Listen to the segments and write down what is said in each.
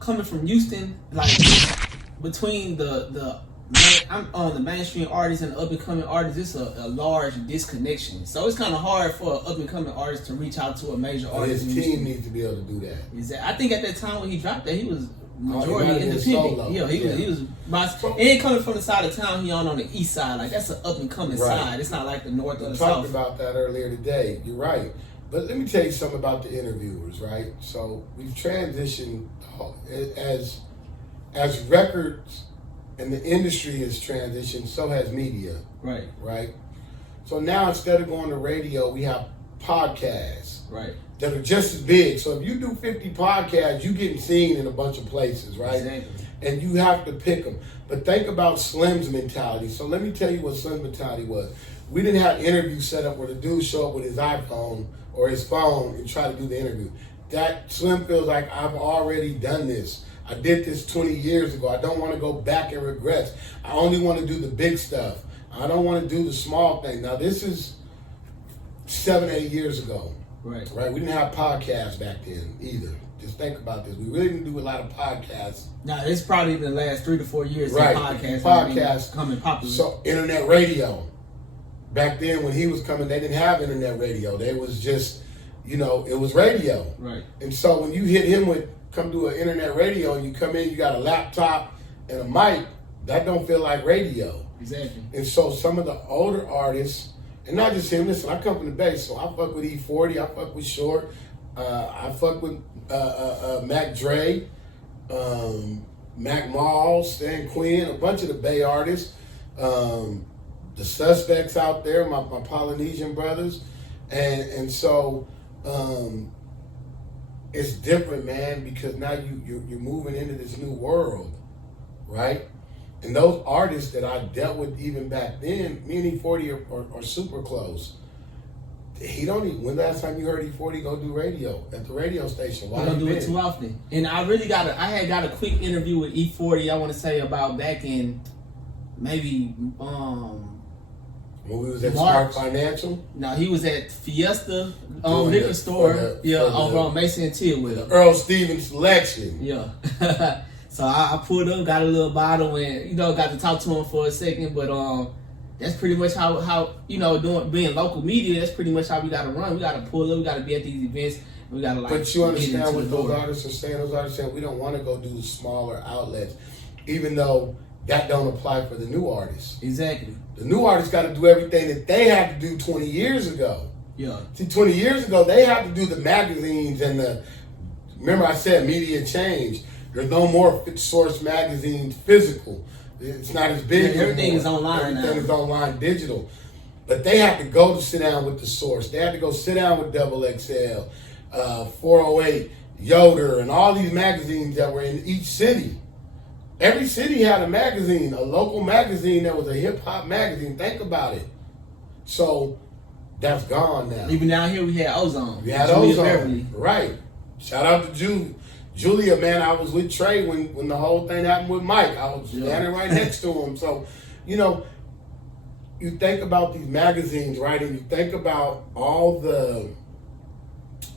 coming from Houston, like between the mainstream artists and the up and coming artists, it's a large disconnection. So it's kind of hard for an up and coming artist to reach out to a major artist. His team needs to be able to do that. Exactly. I think at that time when he dropped that, he was majority independent. He was and coming from the side of town he on the east side. Like that's an up and coming side. It's not like the north or the south. We talked about that earlier today. You're right. But let me tell you something about the interviewers, right? So we've transitioned as records and the industry has transitioned, so has media. Right. Right? So now instead of going to radio, we have podcasts. Right. That are just as big. So if you do 50 podcasts, you getting seen in a bunch of places, right? Exactly. And you have to pick them. But think about Slim's mentality. So let me tell you what Slim's mentality was. We didn't have interviews set up where the dude show up with his iPhone or his phone and try to do the interview. That Slim feels like I've already done this. I did this 20 years ago. I don't want to go back and regress. I only want to do the big stuff. I don't want to do the small thing. Now this is 7, 8 years ago. Right. We didn't have podcasts back then either. Just think about this. We really didn't do a lot of podcasts. Now it's probably the last 3 to 4 years. Right. Podcasts coming popular. So internet radio. Back then when he was coming, they didn't have internet radio. They was just, it was radio. Right. And so when you hit him with come do an internet radio and you come in, you got a laptop and a mic, that don't feel like radio. Exactly. And so some of the older artists, and not just him, listen, I come from the base, so I fuck with E40, I fuck with Short, I fuck with Mac Dre, Mac Mall, Stan Quinn, a bunch of the Bay artists, the Suspects out there, my Polynesian brothers, and so it's different, man, because now you're moving into this new world, right? And those artists that I dealt with even back then, me and E40 are super close. He don't even, when last time you heard E40 go do radio at the radio station? Why he don't do it too often. And I really I had got a quick interview with E40, I want to say about back in maybe when we was at Spark Financial? No, he was at Fiesta liquor store, over on Mason and Tillwell. Earl Stevens selection. Yeah. So I pulled up, got a little bottle, and got to talk to him for a second. But that's pretty much how being local media. That's pretty much how we got to run. We got to pull up. We got to be at these events. We got to But you understand what those artists are saying? Those artists are saying we don't want to go do smaller outlets, even though that don't apply for the new artists. Exactly. The new artists got to do everything that they had to do 20 years ago. Yeah. See, 20 years ago, they had to do the magazines and remember I said media changed. There's no more Source magazines physical. It's not as big. Everything is online now. Everything is online digital. But they have to go to sit down with the Source. They had to go sit down with Double XL, 408, Yoder, and all these magazines that were in each city. Every city had a magazine, a local magazine that was a hip-hop magazine. Think about it. So that's gone now. Even down here, we had Ozone. We had Ozone. Beverly. Right. Shout out to Julia, man. I was with Trey when the whole thing happened with Mike. I was standing right next to him. So, you think about these magazines, right? And you think about all the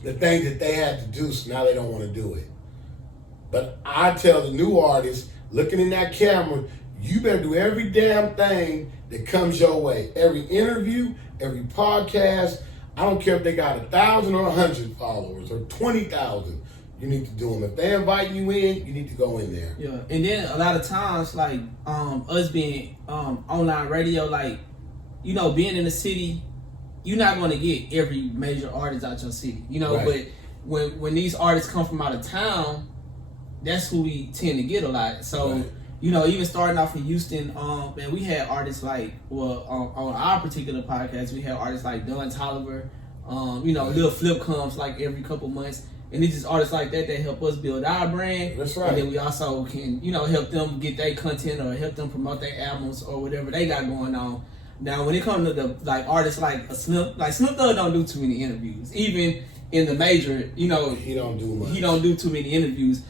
things that they had to do, so now they don't want to do it. But I tell the new artists, looking in that camera, you better do every damn thing that comes your way. Every interview, every podcast. I don't care if they got 1,000 or 100 followers or 20,000. You need to do them. If they invite you in, you need to go in there. Yeah, and then a lot of times, like us being online radio, like being in the city, you're not going to get every major artist out your city, Right. But when these artists come from out of town, that's who we tend to get a lot. So, right. Even starting off in Houston, man, we had artists like, on our particular podcast, we had artists like Don Tolliver, Lil Flip comes like every couple months. And it's just artists like that help us build our brand. That's right. And then we also can, help them get their content or help them promote their albums or whatever they got going on. Now, when it comes to the artists like Snoop Dogg don't do too many interviews. Even in the major, he don't do much. He don't do too many interviews.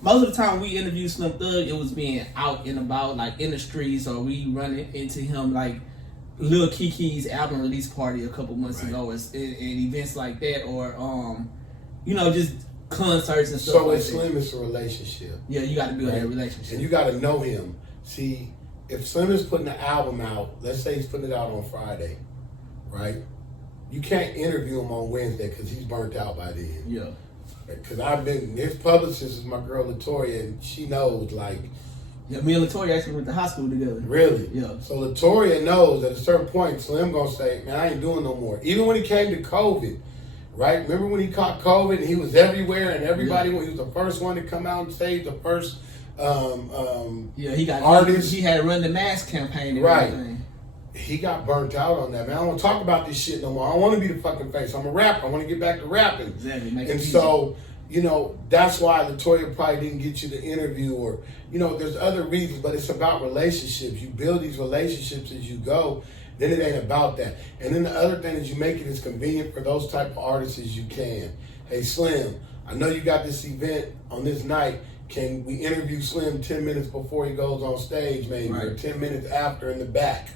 Most of the time we interview Snoop Dogg, it was being out and about, like in the streets, or we run into him like Lil Kiki's album release party a couple months ago, and events like that, or just concerts and stuff so like with that. Slim, it's a relationship. Yeah, you got to build that relationship. And you got to know him. See, if Slim is putting an album out, let's say he's putting it out on Friday, right? You can't interview him on Wednesday because he's burnt out by then. Yeah. Because his publicist is my girl Latoya, and she knows, like. Yeah, me and Latoya actually went to high school together. Really? Yeah. So Latoya knows at a certain point, Slim gonna say, man, I ain't doing no more. Even when he came to COVID, right? Remember when he caught COVID and he was everywhere and everybody, he was the first one to come out and save the first he got artist. He had run the mask campaign and right. everything. He got burnt out on that, man. I don't want to talk about this shit no more. I don't want to be the fucking face. I'm a rapper. I want to get back to rapping. Exactly. And so, you know, that's why Latoya probably didn't get you the interview, or, you know, there's other reasons, but it's about relationships. You build these relationships as you go, then it ain't about that. And then the other thing is you make it as convenient for those type of artists as you can. Hey, Slim, I know you got this event on this night. Can we interview Slim 10 minutes before he goes on stage, maybe, or 10 minutes after in the back?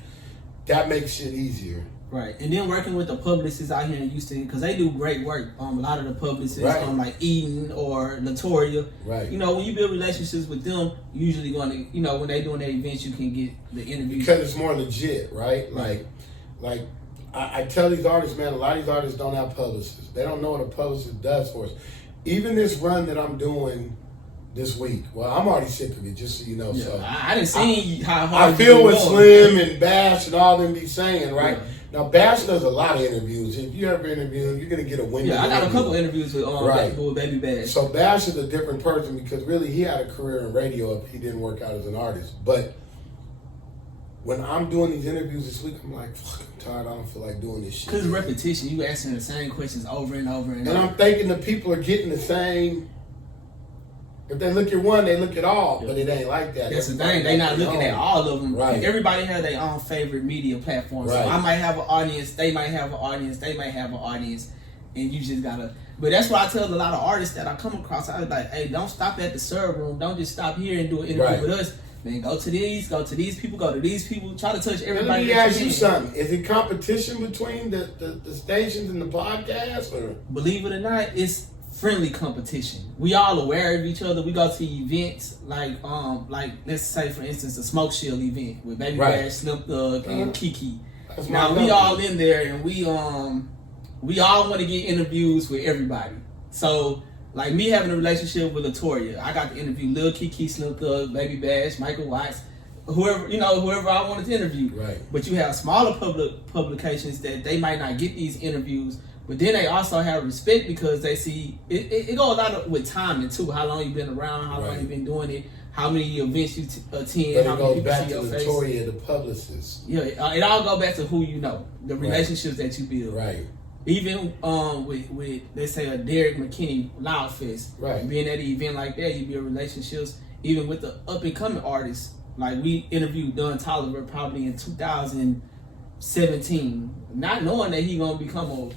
That makes shit easier. Right, and then working with the publicists out here in Houston, because they do great work. A lot of the publicists, like Eden or Latoya. Right. You know, when you build relationships with them, you usually going to, you know, when they doing their events, you can get the interviews. Because it's more legit, right? Like I tell these artists, man, a lot of these artists don't have publicists. They don't know what a publicist does for us. Even this run that I'm doing this week. Well, I'm already sick of it, just so you know. Yeah, So I didn't see how hard I feel what Slim and Bash and all them be saying, right? Yeah. Now, Bash does a lot of interviews. If you ever interview him, you're going to get a window. Yeah, I got a couple interviews with Baby Bash. So Bash is a different person because really he had a career in radio if he didn't work out as an artist. But when I'm doing these interviews this week, I'm like, fuck, I'm tired. I don't feel like doing this shit. Because it's repetition. You answering the same questions over and over and over. And I'm thinking the people are getting the same. If they look at one, they look at all, but it ain't like that. That's the thing. They're not looking at all of them. Right. Everybody has their own favorite media platform. Right. So I might have an audience. They might have an audience. They might have an audience. And you just got to... But that's why I tell a lot of artists that I come across. I was like, hey, don't stop at the serve room. Don't just stop here and do an interview with us. Man, go to these people, go to these people. Try to touch everybody. Let me ask you something. Is it competition between the stations and the podcast? Or? Believe it or not, it's friendly competition. We all aware of each other. We go to events like let's say for instance a Smoke Shield event with Baby Bash, Slim Thug, and Kiki. Now we all in there and we all want to get interviews with everybody. So like me having a relationship with Latoya, I got to interview Lil Kiki, Slim Thug, Baby Bash, Michael Watts, whoever I wanted to interview. Right. But you have smaller publications that they might not get these interviews. But then they also have respect because they see it goes a lot with timing too. How long you been around? How long you been doing it? How many events you attend? But how it many goes back to Latoya, Latoya, the publicist. Yeah, it all goes back to who you know, the relationships that you build. Right. Even with let's say a Derek McKinney Loud Fest. Right. Being at an event like that, you build relationships. Even with the up and coming artists, like we interviewed Don Toliver probably in 2017, not knowing that he gonna become a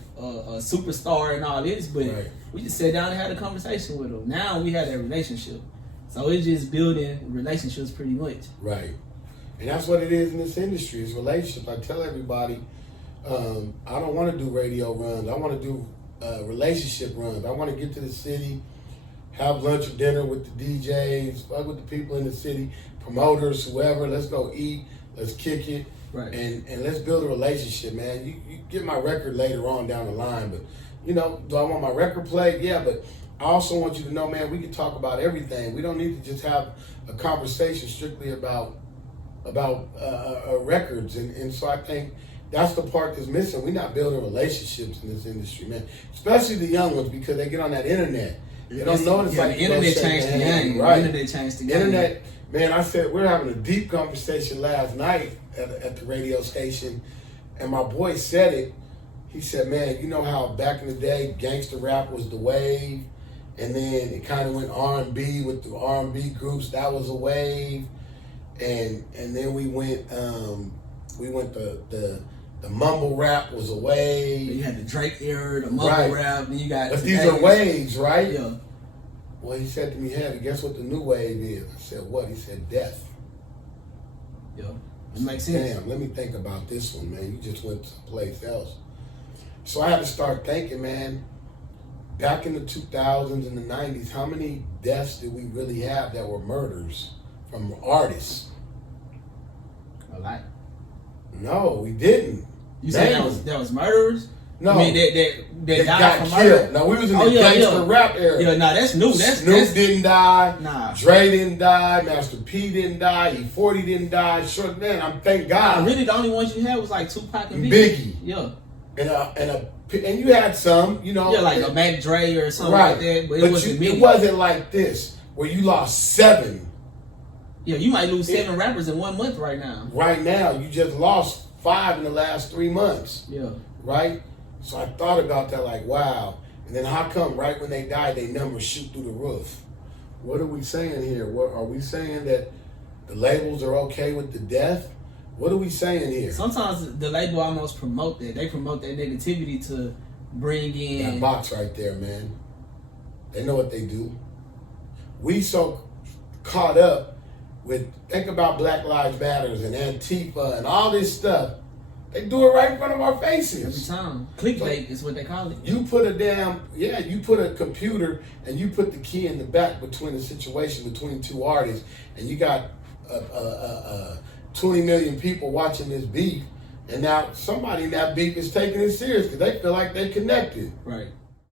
superstar and all this, but we just sat down and had a conversation with him. Now we had a relationship, so it's just building relationships pretty much. Right, and that's what it is in this industry. It's relationships. I tell everybody, I don't want to do radio runs. I want to do relationship runs. I want to get to the city, have lunch or dinner with the DJs, fuck with the people in the city, promoters, whoever. Let's go eat. Let's kick it. Right. And let's build a relationship, man. You get my record later on down the line, but you know, do I want my record played? Yeah, but I also want you to know, man, we can talk about everything. We don't need to just have a conversation strictly about records. And so I think that's the part that's missing. We're not building relationships in this industry, man. Especially the young ones because they get on that internet. They don't know it's like the internet changed the game. Right. The internet changed the game. Internet, man, I said we're having a deep conversation last night at the radio station, and my boy said it. He said, man, you know how back in the day gangster rap was the wave, and then it kind of went R&B with the R&B groups. That was a wave, and then we went the mumble rap was a wave. You had the Drake era, the mumble rap, then you got. But these are waves, right? Yeah. Well, he said to me, "Heavy, guess what the new wave is?" I said, "What?" He said, "Death." Yeah. It makes sense. Damn, let me think about this one, man. You just went someplace else. So I had to start thinking, man, back in the 2000s and the 90s, how many deaths did we really have that were murders from artists? A lot. No, we didn't. You said that was murderers? No, I mean, that died got from killed. murder. Now we was in the gangster rap era. Yeah, nah, that's new. Snoop didn't die. Nah. Dre didn't die. Master P didn't die. E40 didn't die. Short man, thank God. Really, the only ones you had was like Tupac and Biggie. Yeah. And you had some, you know. Yeah, like a Mac Dre or something like that. But it wasn't like this, where you lost 7. Yeah, you might lose 7 rappers in 1 month right now. Right now, you just lost 5 in the last 3 months. Yeah. Right? So I thought about that like, wow. And then how come right when they die, their numbers shoot through the roof? What are we saying here? What are we saying, that the labels are okay with the death? What are we saying here? Sometimes the label almost promote that. They promote that negativity to bring in... That box right there, man. They know what they do. We so caught up with, think about Black Lives Matters and Antifa and all this stuff. They do it right in front of our faces. Every time. Clickbait is what they call it. You put you put a computer and you put the key in the back between the situation between 2 artists, and you got 20 million people watching this beef, and now somebody in that beef is taking it serious because they feel like they're connected. Right.